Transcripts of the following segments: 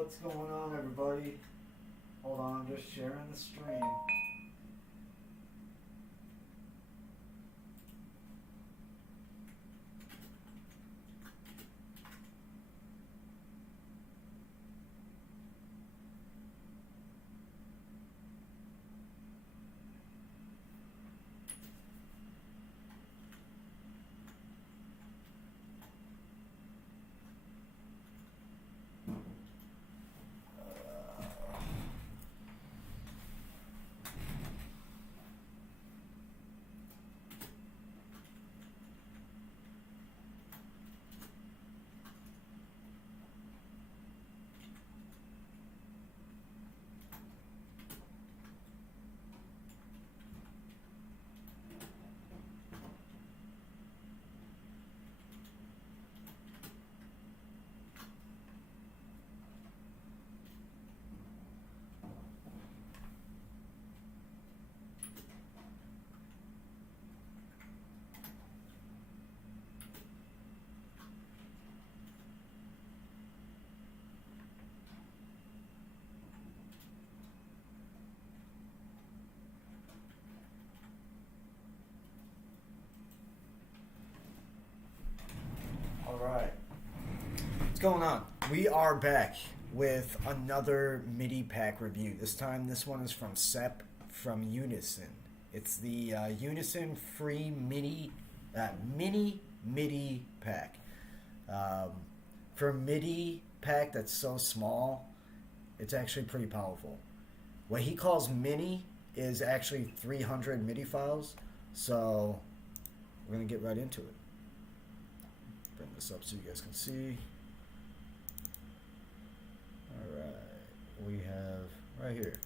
What's going on, everybody? Hold on, I'm just sharing the stream. Alright. What's going on? We are back with another MIDI pack review. This time, this one is from Sep from Unison. It's the Unison free mini MIDI pack. For a MIDI pack that's so small, it's actually pretty powerful. What he calls mini is actually 300 MIDI files, so we're going to get right into it. Bring this up so you guys can see. Alright, we have right here.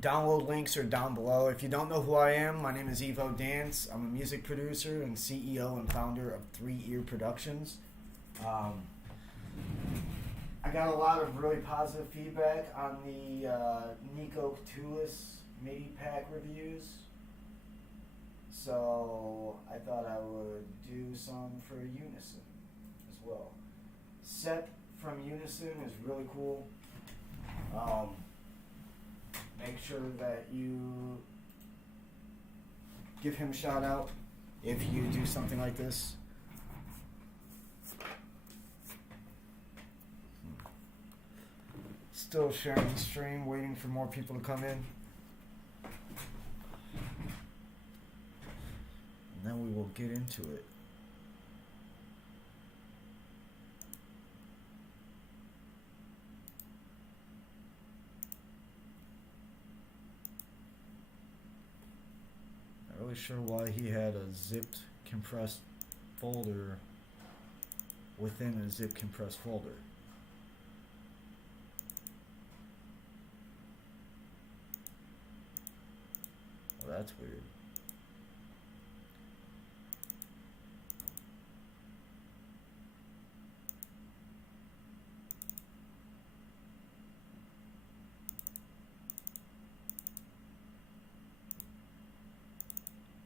Download links are down below. If you don't know who I am, my name is Evo Dance. I'm a music producer and CEO and founder of 3 Ear Productions. I got a lot of really positive feedback on the Nico Catullus MIDI pack reviews. So I thought I would do some for Unison as well. Sep from Unison is really cool. Make sure that you give him a shout out if you do something like this. Still sharing the stream, waiting for more people to come in. And then we will get into it. Not really sure why he had a zipped compressed folder within a zip compressed folder. Well, that's weird.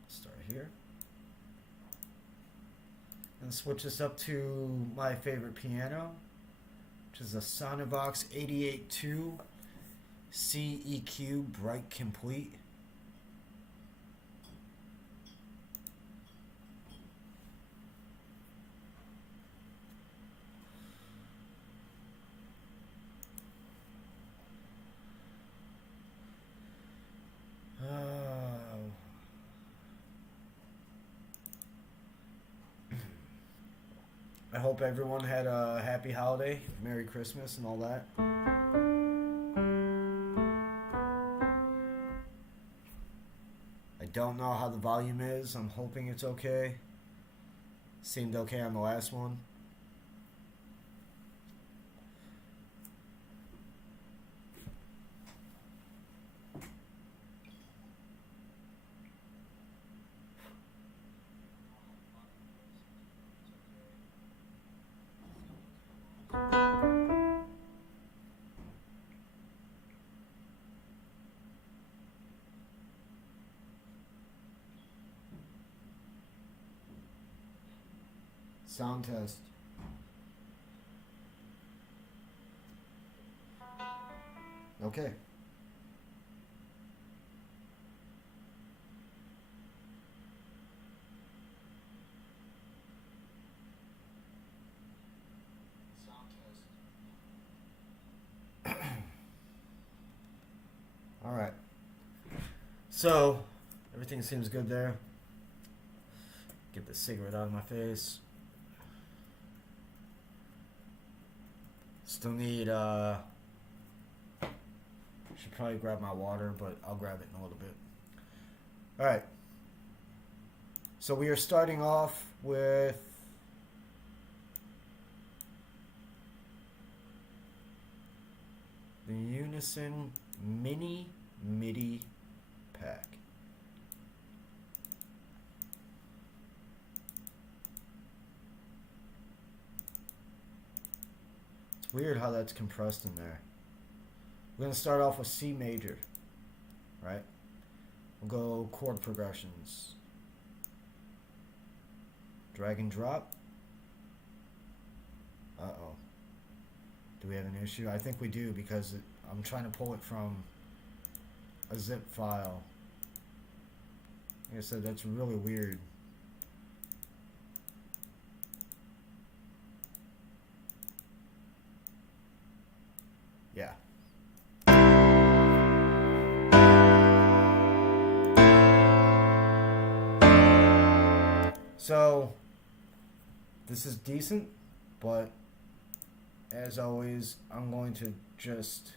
Start here. And switch this up to my favorite piano, which is a Sonivox 88.2 CEQ Bright Complete. I hope everyone had a happy holiday, Merry Christmas and all that. I don't know how the volume is. I'm hoping it's okay. Seemed okay on the last one. Sound test. Okay. All right. So, everything seems good there. Get the cigarette out of my face. Still need, should probably grab my water, but I'll grab it in a little bit. All right. So we are starting off with the Unison Mini MIDI pack. It's weird how that's compressed in there. We're going to start off with C major, right? We'll go chord progressions. Drag and drop. Uh-oh. Do we have an issue? I think we do because I'm trying to pull it from a zip file. Like I said, that's really weird. Yeah. So, this is decent, but as always, I'm going to just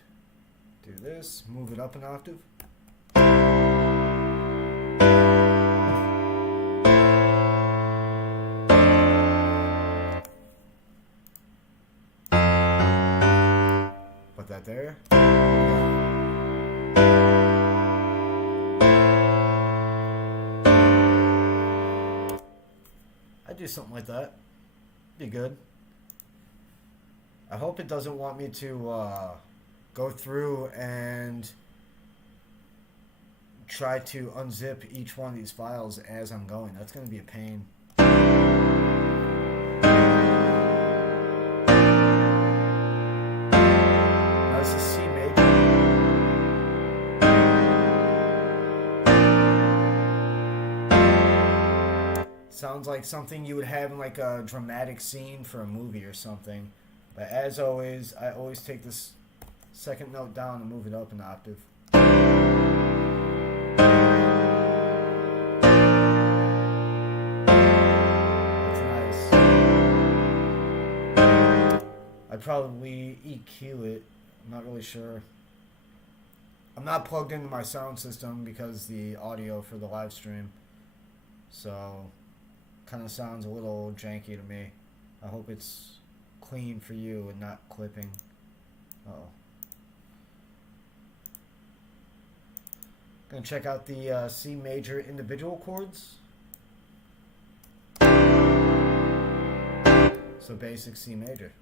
do this, move it up an octave. Put that there. I'd do something like that. Be good. I hope it doesn't want me to go through and try to unzip each one of these files as I'm going. That's going to be a pain. Now this is C major. Sounds like something you would have in like a dramatic scene for a movie or something. But as always, I always take this second note down and move it up an octave. That's nice. I'd probably EQ it. I'm not really sure. I'm not plugged into my sound system because the audio for the live stream. So, kind of sounds a little janky to me. I hope it's clean for you and not clipping. Uh-oh. Gonna check out the C major individual chords. So basic C major.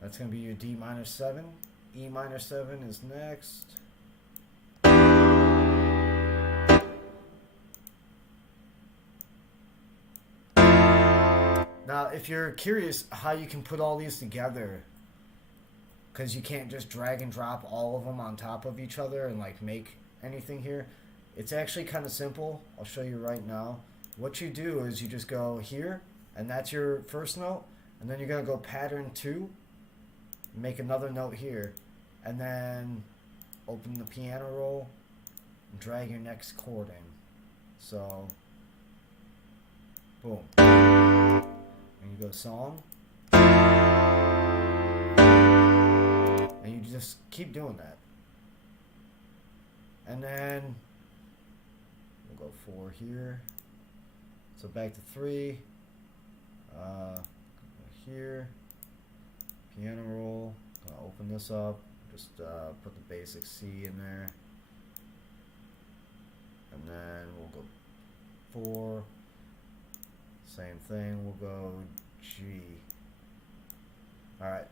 That's gonna be your D minor 7. E minor 7 is next. Now, if you're curious how you can put all these together, because you can't just drag and drop all of them on top of each other and like make anything here, it's actually kind of simple. I'll show you right now. What you do is you just go here, and that's your first note, and then you're going to go pattern 2, make another note here, and then open the piano roll and drag your next chord in. So, boom. And you go song. And you just keep doing that. And then we'll go 4 here. So back to 3. Here. Piano roll. Gonna open this up. Just put the basic C in there. And then we'll go 4. Same thing, we'll go G. Alright,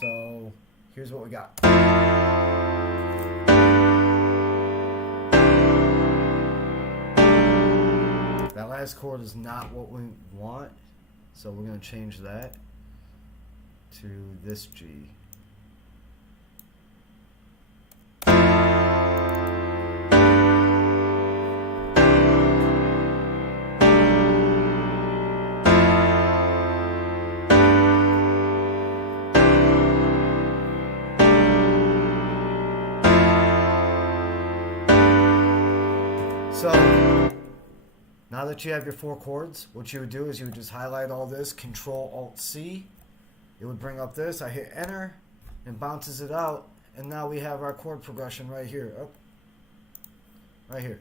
so here's what we got. That last chord is not what we want, so we're going to change that. to this G. So, now that you have your 4 chords, what you would do is you would just highlight all this, Control-Alt-C. It would bring up this. I hit Enter, and bounces it out, and now we have our chord progression right here. Oh, right here.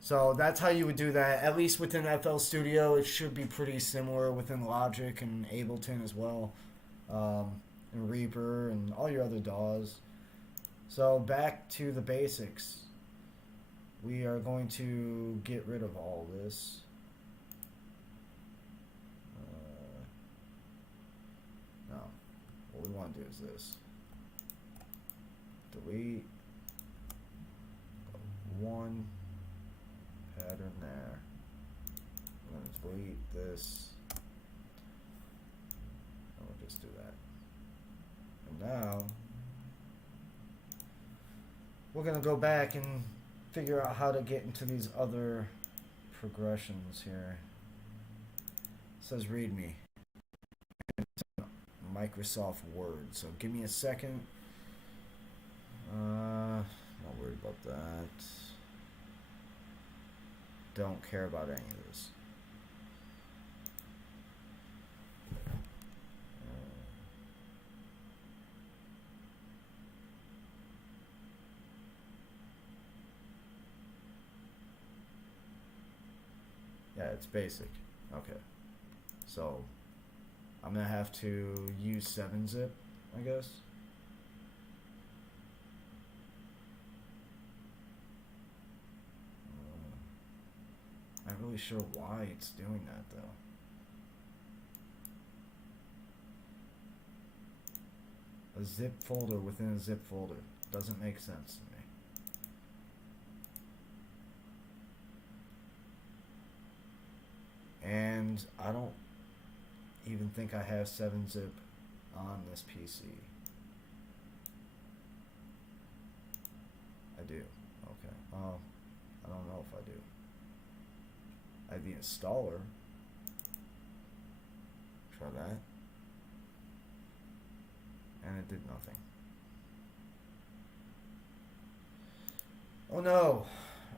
So that's how you would do that. At least within FL Studio, it should be pretty similar within Logic and Ableton as well. And Reaper and all your other DAWs. So back to the basics. We are going to get rid of all this. No. What we want to do is this. Delete one pattern there. I'm going to delete this. And we'll just do that. Now we're going to go back and figure out how to get into these other progressions here. It says readme. Microsoft Word. So give me a second. Not worried about that. Don't care about any of this. Yeah, it's basic. Okay. So, I'm going to have to use 7-zip, I guess. Not really sure why it's doing that, though. A zip folder within a zip folder. Doesn't make sense to me. And I don't even think I have 7-zip on this PC. I do. Okay. I don't know if I do. I have the installer. Try that. And it did nothing. Oh no.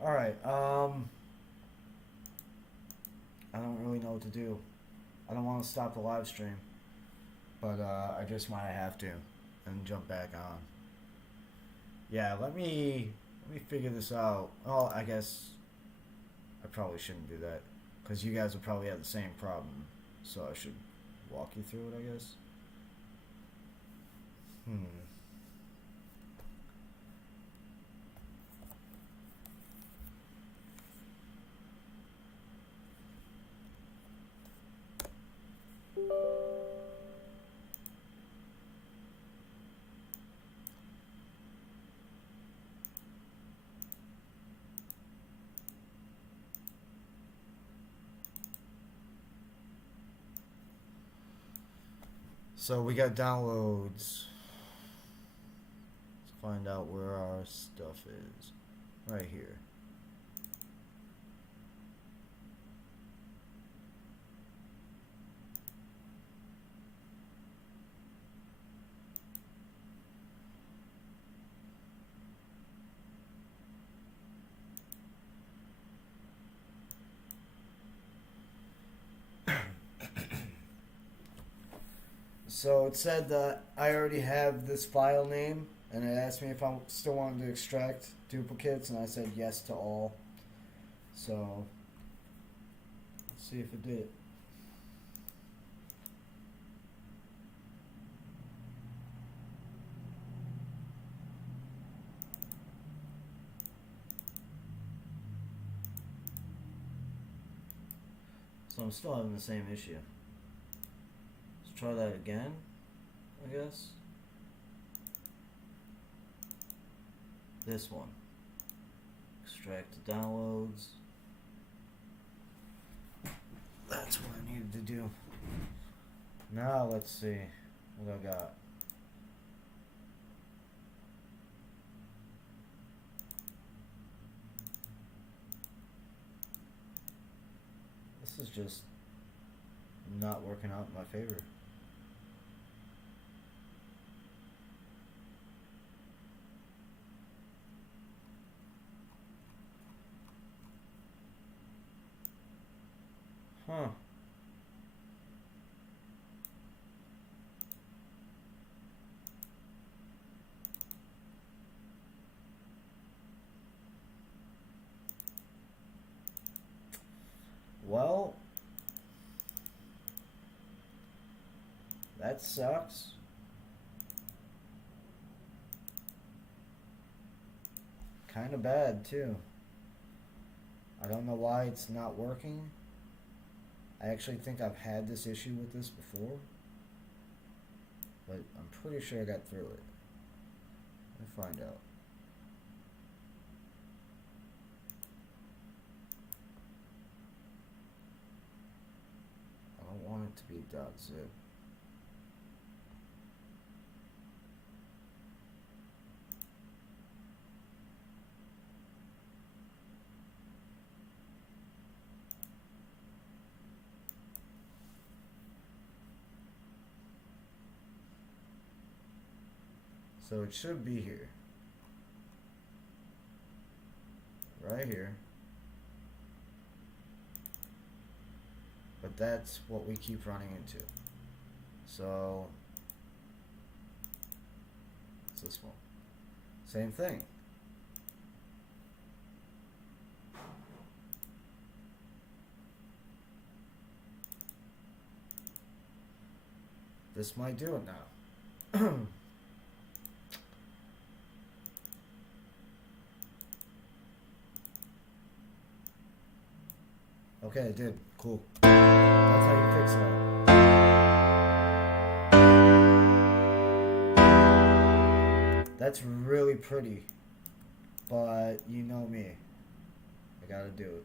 Alright. I don't really know what to do. I don't want to stop the live stream, but I just might have to and jump back on. Yeah, let me figure this out. Oh, I guess I probably shouldn't do that because you guys will probably have the same problem. So I should walk you through it, I guess. So we got downloads. Let's find out where our stuff is. Right here. So it said that I already have this file name, and it asked me if I still wanted to extract duplicates, and I said yes to all. So let's see if it did. So I'm still having the same issue. Try that again, I guess. This one. Extract the downloads. needed to do. Now let's see what I got. This is just not working out in my favor. Huh. Well, that sucks. Kind of bad too. I don't know why it's not working. I actually think I've had this issue with this before, but I'm pretty sure I got through it. Let's find out. I don't want it to be .zip. So it should be here. Right here. But that's what we keep running into. So it's this one. Same thing. This might do it now. Okay, it did. Cool. That's how you fix that. That's really pretty. But you know me. I gotta do it.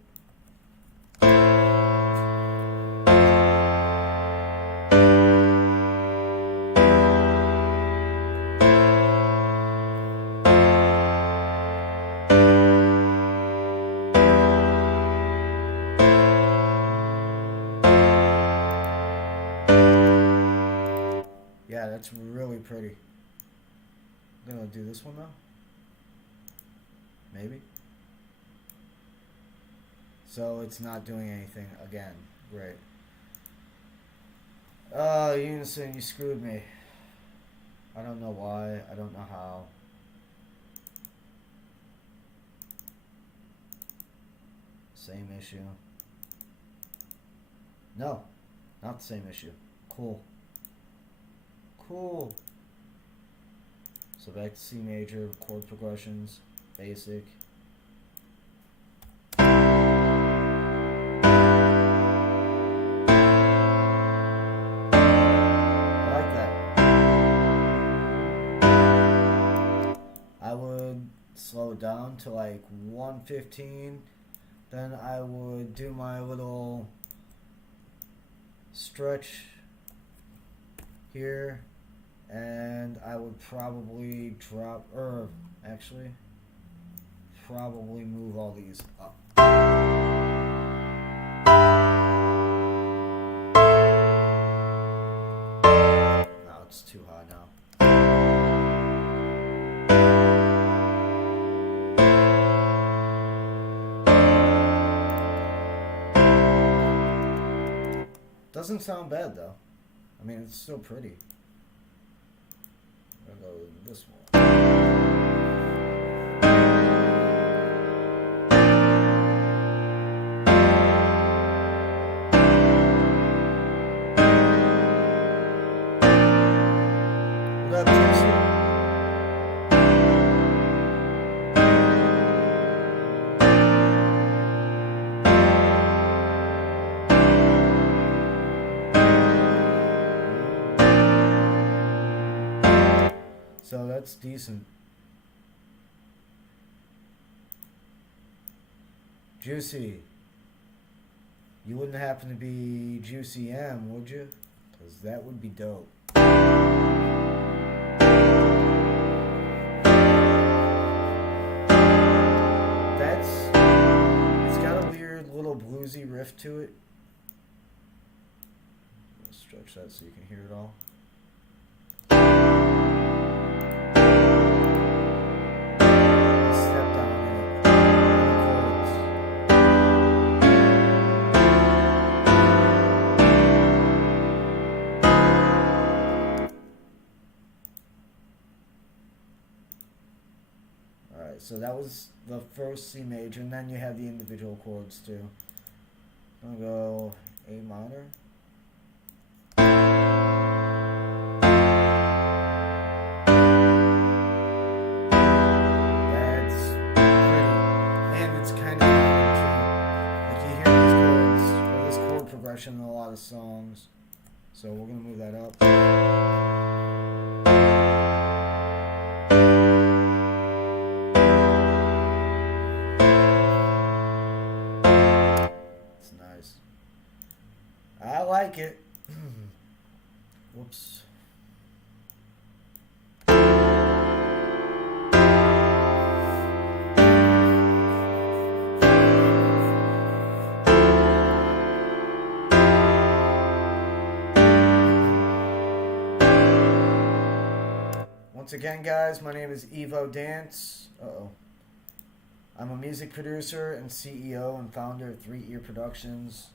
Yeah, that's really pretty. I'm gonna do this one now. Maybe. So it's not doing anything again. Great. Unison, you screwed me. I don't know why. I don't know how. Same issue. No, not the same issue. Cool. Cool. So back to C major, chord progressions, basic. I like that. I would slow it down to like 115. Then I would do my little stretch here. And I would probably drop, or actually, probably move all these up. No, it's too high now. Doesn't sound bad though. I mean, it's still pretty. I'm gonna go with this one. What up, Jason? So that's decent. Juicy. You wouldn't happen to be Juicy M, would you? Because that would be dope. It's got a weird little bluesy riff to it. I'll stretch that so you can hear it all. Step down in it. Chords. Alright, so that was the first C major, and then you have the individual chords too. I'm gonna go A minor. That's pretty. And it's kind of like you hear these chords, or this chord progression in a lot of songs. So we're gonna move that up. I like it. Whoops. Once again, guys, my name is Evo Dance. I'm a music producer and CEO and founder of 3 Ear Productions.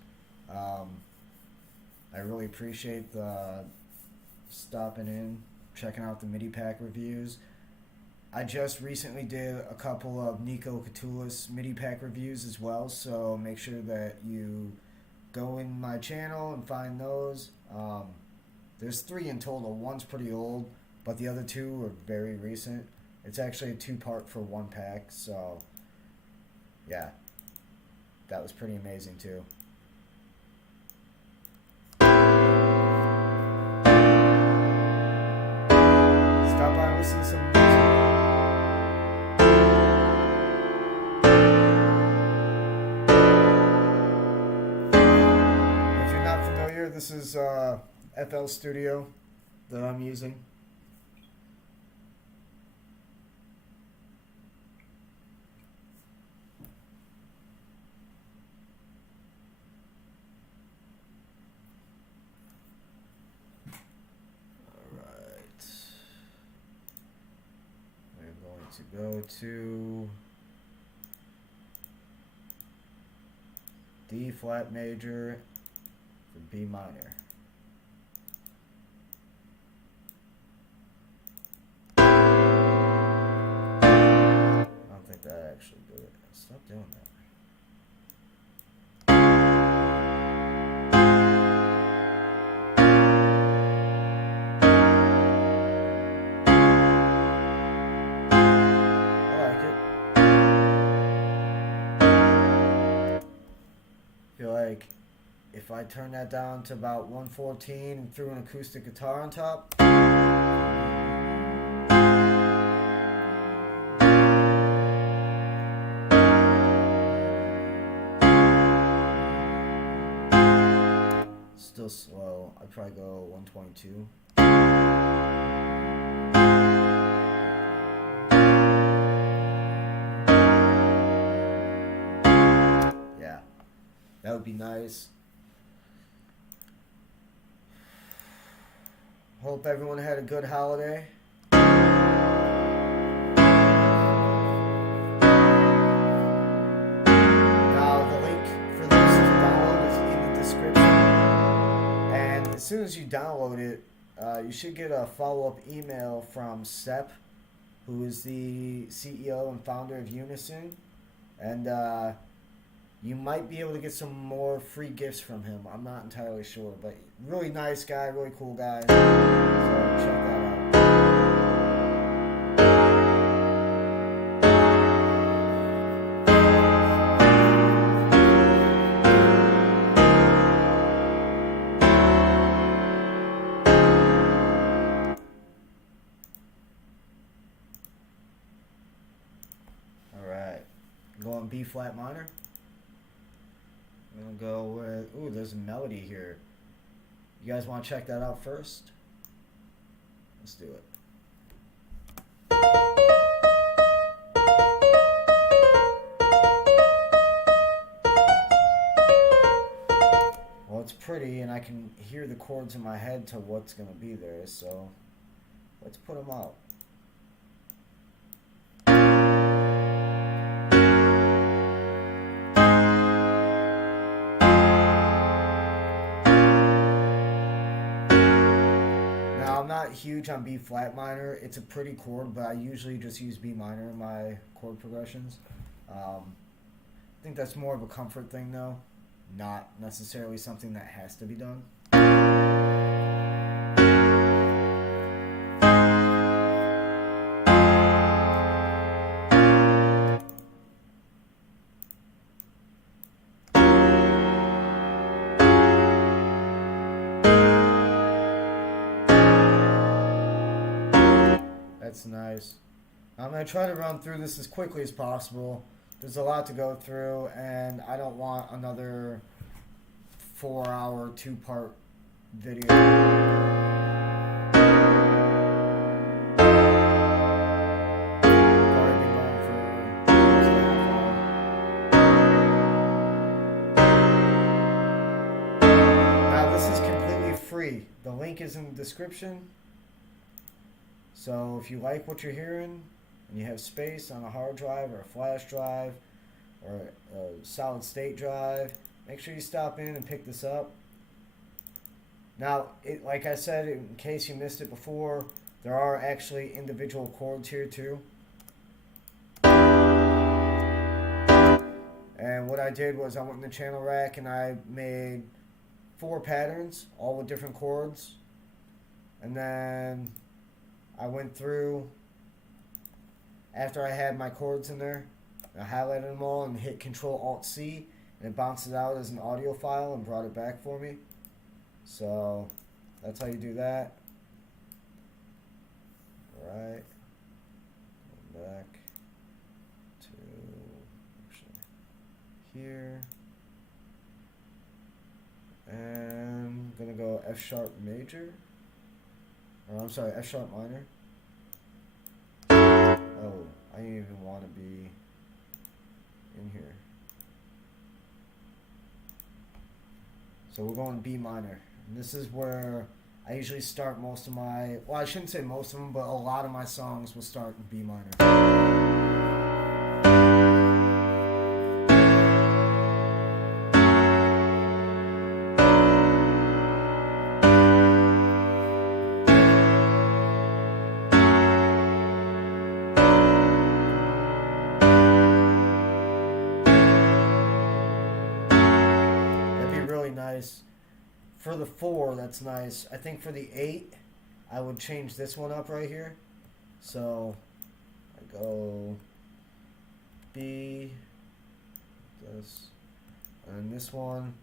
I really appreciate the stopping in, checking out the MIDI pack reviews. I just recently did a couple of Nico Catullus MIDI pack reviews as well, so make sure that you go in my channel and find those. There's 3 in total. One's pretty old, but the other 2 are very recent. It's actually a 2-part for 1 pack, so yeah, that was pretty amazing too. Stop by and listen to some music. If you're not familiar, this is FL Studio that I'm using. To go to D flat major for B minor. I don't think that actually did it. Stop doing that. Feel like if I turn that down to about 114 and threw an acoustic guitar on top, still slow. I'd probably go 122. That would be nice. Hope everyone had a good holiday. Now the link for this to download is in the description. And as soon as you download it, you should get a follow-up email from Sepp, who is the CEO and founder of Unison. And you might be able to get some more free gifts from him. I'm not entirely sure, but really nice guy, really cool guy. So check that out. All right, go on B flat minor. I'm gonna go with, ooh, there's a melody here. You guys want to check that out first? Let's do it. Well, it's pretty, and I can hear the chords in my head to what's gonna be there, so let's put them out. I'm not huge on B flat minor. It's a pretty chord, but I usually just use B minor in my chord progressions. I think that's more of a comfort thing though, not necessarily something that has to be done. That's nice. I'm going to try to run through this as quickly as possible. There's a lot to go through, and I don't want another 4-hour, 2-part video. Now, this is completely free. The link is in the description. So if you like what you're hearing and you have space on a hard drive or a flash drive or a solid state drive, make sure you stop in and pick this up. Now, like I said, in case you missed it before, there are actually individual chords here too. And what I did was I went in the channel rack and I made 4 patterns, all with different chords. And then I went through, after I had my chords in there, I highlighted them all and hit Control-Alt-C, and it bounced it out as an audio file and brought it back for me. So that's how you do that. Alright, back to actually here, and I'm gonna go F sharp major. Oh, I'm sorry, F sharp minor. Oh, I didn't even want to be in here. So we're going B minor. And this is where I usually start most of my, well, I shouldn't say most of them, but a lot of my songs will start in B minor. Nice. For the 4, that's nice. I think for the 8, I would change this one up right here. So I go B, this, and this one,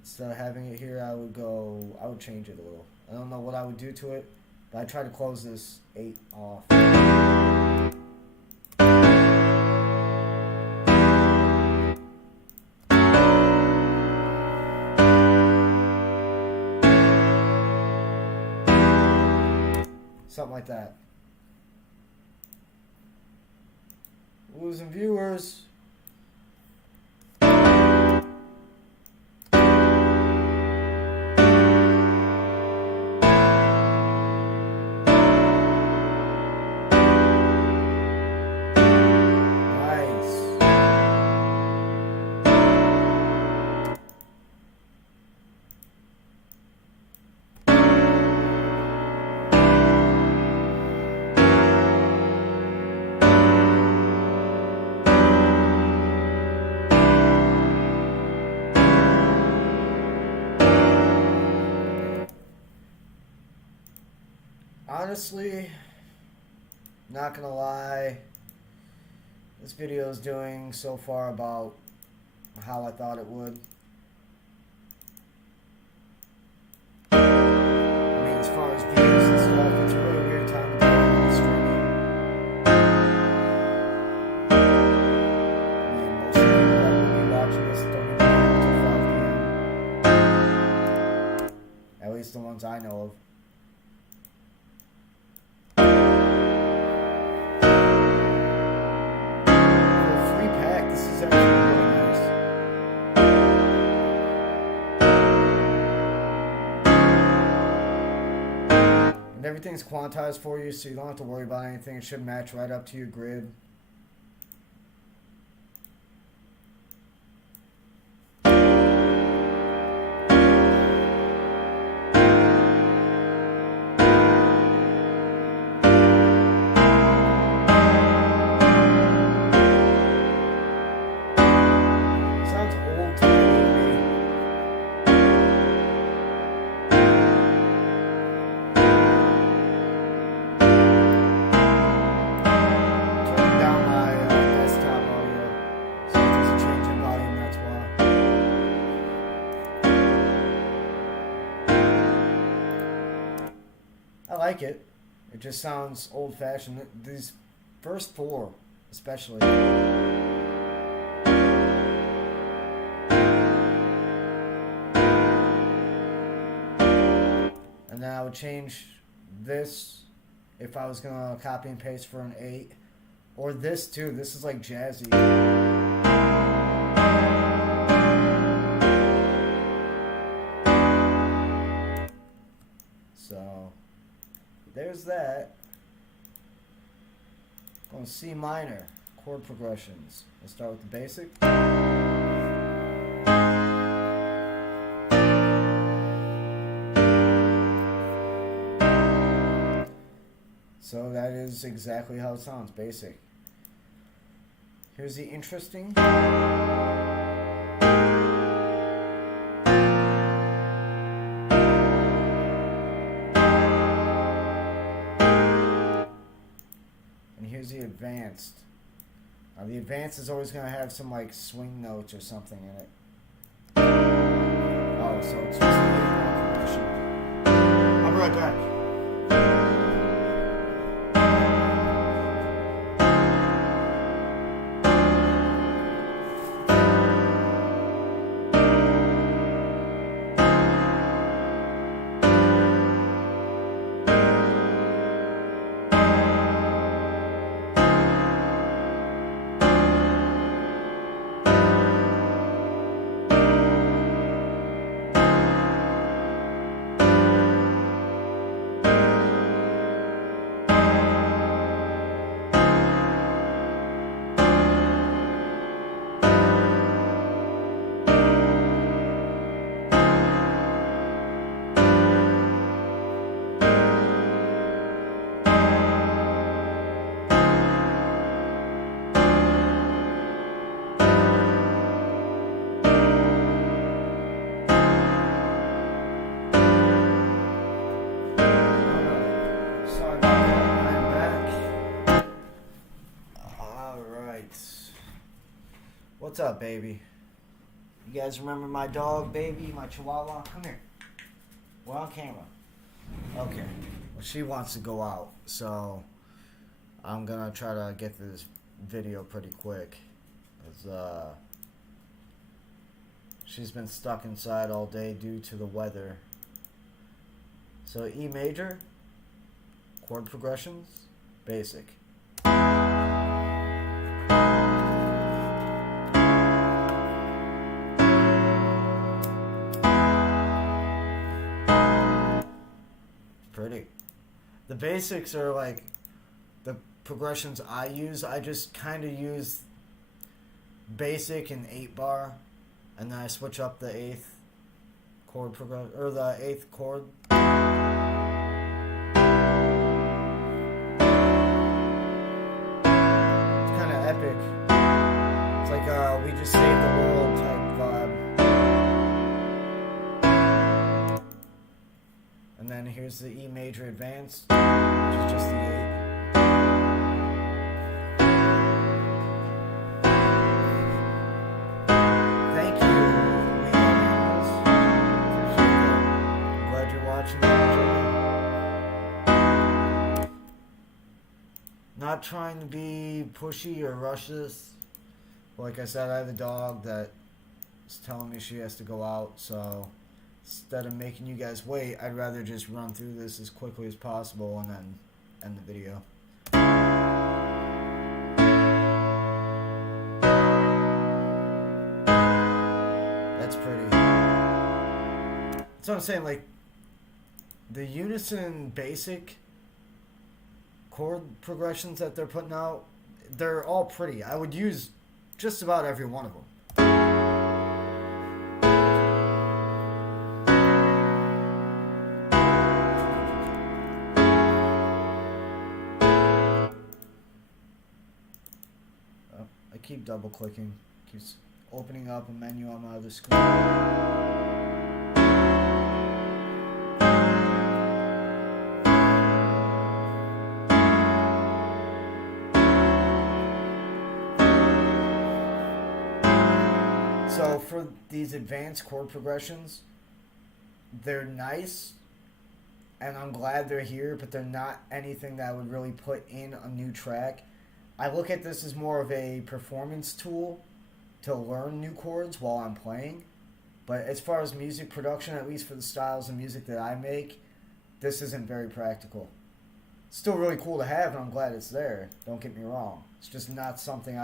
instead of having it here, I would change it a little. I don't know what I would do to it, but I try to close this 8 off. Something like that. Losing viewers. Honestly, not gonna lie, this video is doing so far about how I thought it would. I mean, as far as views and stuff, it's a really weird time to do it streaming. I mean, most of the people that will be watching this don't even know the ones I know of. For a free pack, this is actually really nice. And everything's quantized for you, so you don't have to worry about anything. It should match right up to your grid. I like it. It just sounds old-fashioned. These first four, especially. And then I would change this if I was gonna copy and paste for an 8, or this too. This is like jazzy. So there's that. Going C minor, chord progressions. Let's start with the basic. So that is exactly how it sounds, basic. Here's the interesting. Here's the advanced. Now the advanced is always going to have some like swing notes or something in it. Oh, so it's just the 8-bar progression. I'll be right back. What's up, baby? You guys remember my dog, baby? My chihuahua? Come here. We're on camera. Okay. Well, she wants to go out, so I'm gonna try to get through this video pretty quick. She's been stuck inside all day due to the weather. So E major, chord progressions, basic. Pretty. The basics are like the progressions I use. I just kind of use basic and 8-bar, and then I switch up the 8th chord progression or the 8th chord. It's kind of epic. It's like we just saved the world type vibe. And then here's the E major advanced, which is just the 8. Thank you, Melodies. I'm glad you're watching and enjoying. Not trying to be pushy or rush this. Like I said, I have a dog that is telling me she has to go out, so instead of making you guys wait, I'd rather just run through this as quickly as possible and then end the video. That's pretty. That's what I'm saying, like, the unison basic chord progressions that they're putting out, they're all pretty. I would use just about every one of them. I keep double clicking, keeps opening up a menu on my other screen. So for these advanced chord progressions, they're nice, and I'm glad they're here, but they're not anything that I would really put in a new track. I look at this as more of a performance tool to learn new chords while I'm playing. But as far as music production, at least for the styles of music that I make, this isn't very practical. It's still really cool to have, and I'm glad it's there. Don't get me wrong. It's just not something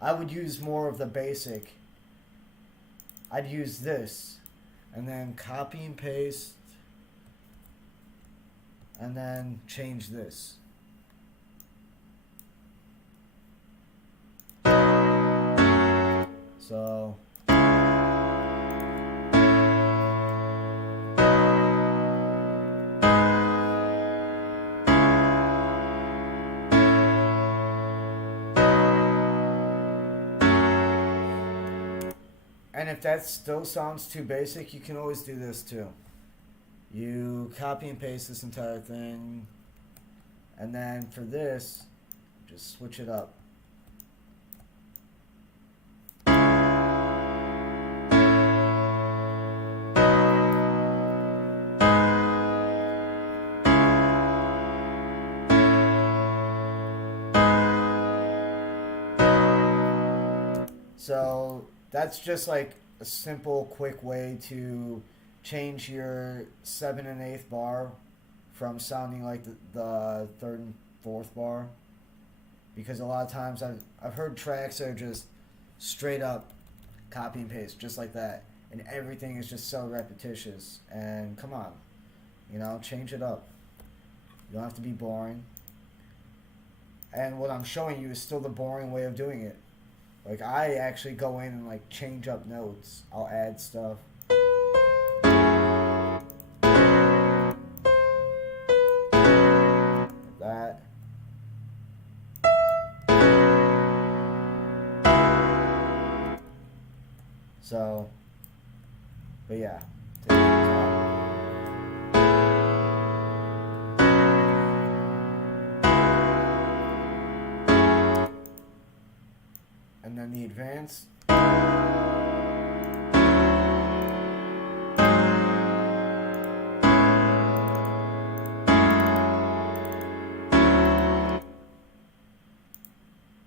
I would use more of the basic. I'd use this, and then copy and paste, and then change this. So and if that still sounds too basic, you can always do this too. You copy and paste this entire thing, and then for this, just switch it up. So that's just like a simple, quick way to change your 7 and 8th bar from sounding like the 3rd and 4th bar. Because a lot of times I've heard tracks that are just straight up copy and paste, just like that. And everything is just so repetitious. And come on, you know, change it up. You don't have to be boring. And what I'm showing you is still the boring way of doing it. Like, I actually go in and, like, change up notes. I'll add stuff. Like that. So, but yeah. And then the advanced.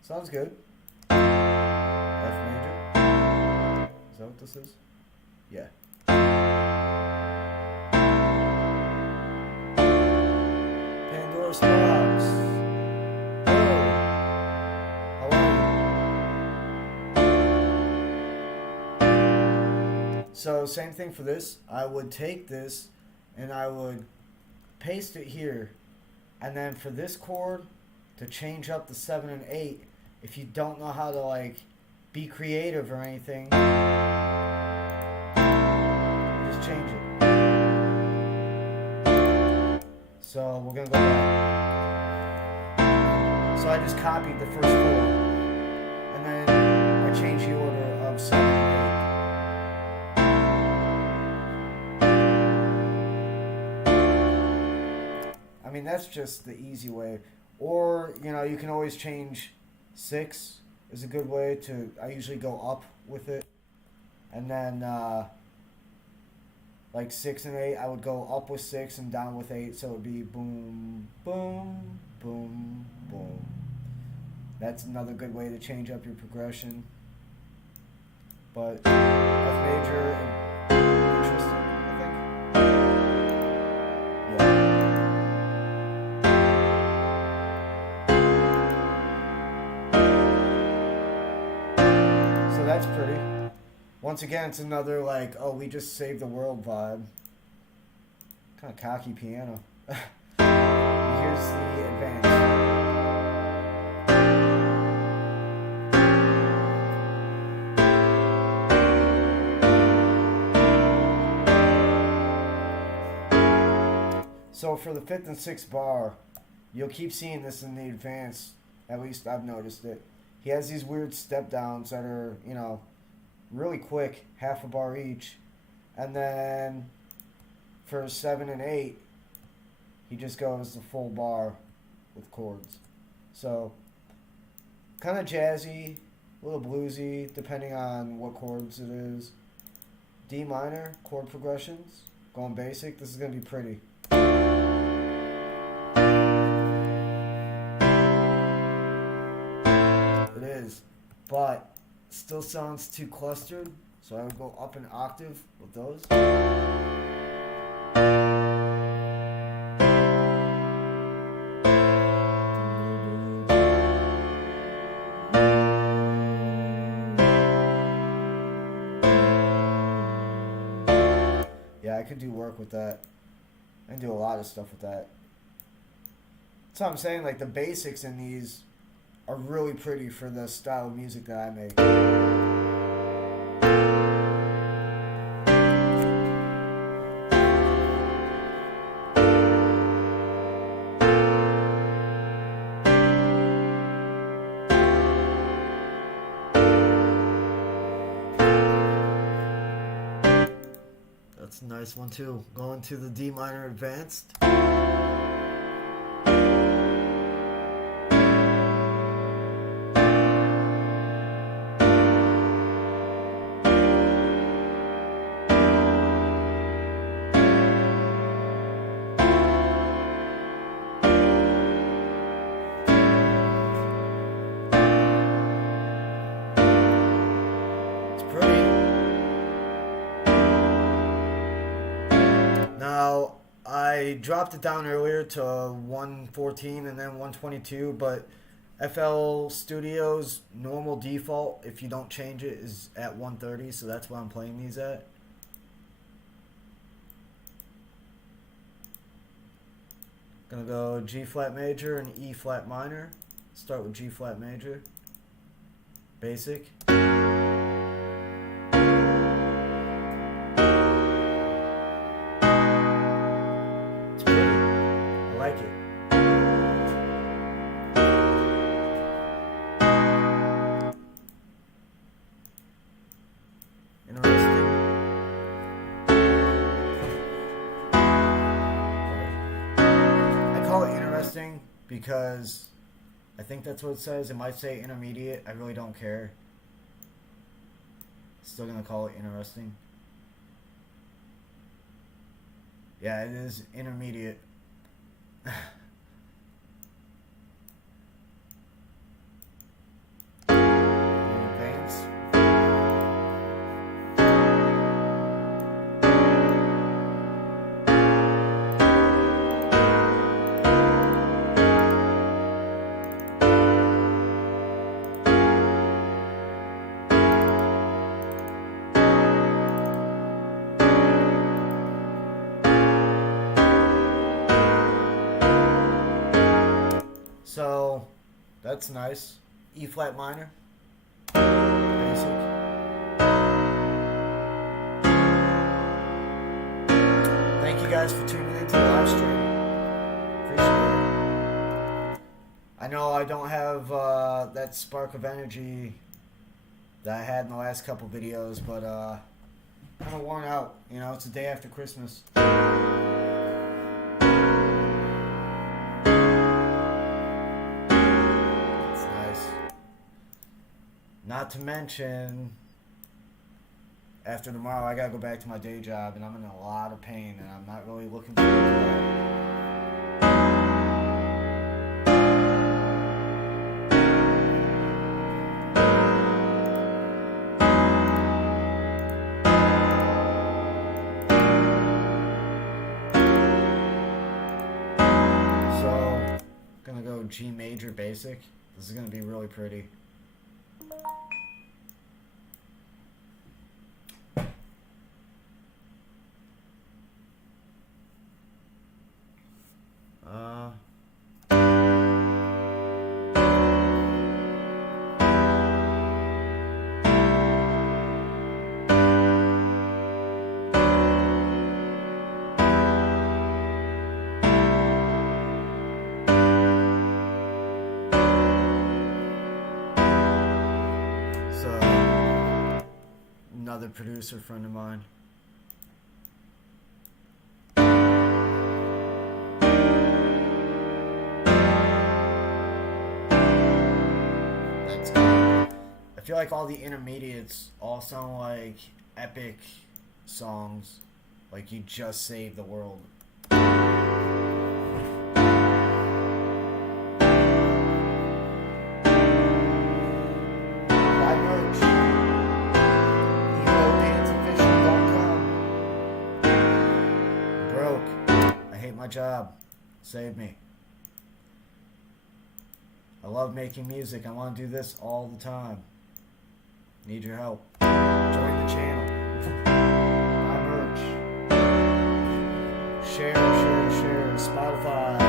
Sounds good. F major. Is that what this is? Yeah. Pandora's box. So same thing for this. I would take this and I would paste it here, and then for this chord to change up the 7 and 8, if you don't know how to like be creative or anything, just change it. So we're gonna go back. So I just copied the first chord, and then I changed the order of 7 and 8. I mean, that's just the easy way. Or, you know, you can always change 6 is a good way to, I usually go up with it. And then, like 6 and 8, I would go up with 6 and down with 8. So it would be boom, boom, boom, boom. That's another good way to change up your progression. But F major, interesting, I think. that's pretty. Once again, it's another like, oh, we just saved the world vibe. Kind of cocky piano. Here's the advance. So for the 5th and 6th bar, you'll keep seeing this in the advance. At least I've noticed it. He has these weird step downs that are, you know, really quick, half a bar each. And then for 7 and 8, he just goes the full bar with chords. So kind of jazzy, a little bluesy, depending on what chords it is. D minor, chord progressions, going basic. This is going to be pretty. It is, but still sounds too clustered, so I would go up an octave with those. Yeah, I could do work with that. I can do a lot of stuff with that. That's what I'm saying, like the basics in these are really pretty for the style of music that I make. That's a nice one too. Going to the D minor advanced. Now, I dropped it down earlier to 114 and then 122, but FL Studio's normal default, if you don't change it, is at 130, so that's what I'm playing these at. Gonna go G flat major and E flat minor. Start with G flat major. Basic. Like it. Interesting. I call it interesting because I think that's what it says. It might say intermediate. I really don't care. Still gonna call it interesting. Yeah, it is intermediate. Advance. So that's nice. E flat minor. Basic. Thank you guys for tuning into the live stream. Appreciate it. I know I don't have that spark of energy that I had in the last couple videos, but kind of worn out. You know, it's the day after Christmas. Not to mention, after tomorrow, I gotta go back to my day job, and I'm in a lot of pain, and I'm not really looking forward to that. So, gonna go G major basic. This is gonna be really pretty. is another producer friend of mine. That's good. I feel like all the intermediates all sound like epic songs, like you just saved the world. Buy merch. EvoDanceOfficial.com. Broke. I hate my job. Save me. I love making music. I want to do this all the time. Need your help. Join the channel. Buy merch. Share. Spotify,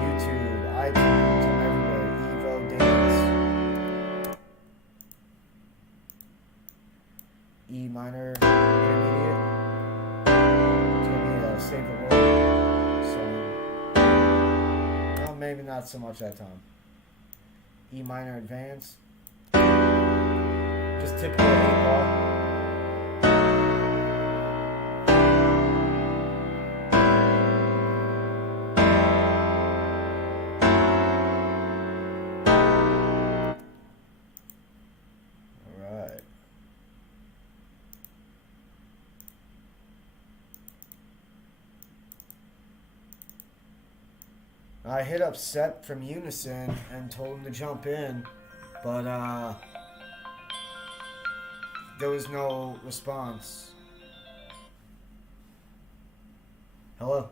YouTube, iTunes, I'm everywhere. Evo Dance. E minor intermediate. It's gonna be Save the World. So, well, maybe not so much that time. E minor advanced. Just typical 8-ball. Alright. I hit up Sep from Unison and told him to jump in, but there was no response. Hello?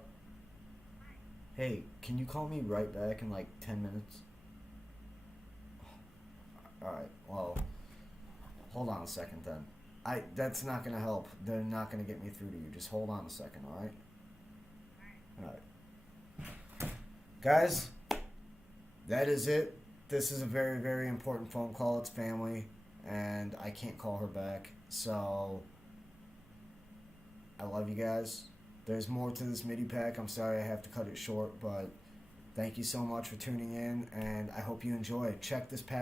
Hey, can you call me right back in like 10 minutes? Alright, well, hold on a second then. That's not gonna help. They're not gonna get me through to you. Just hold on a second, alright? Alright. Guys, that is it. This is a very, very important phone call. It's family, and I can't call her back. So, I love you guys. There's more to this MIDI pack. I'm sorry I have to cut it short, but thank you so much for tuning in, and I hope you enjoy. Check this pack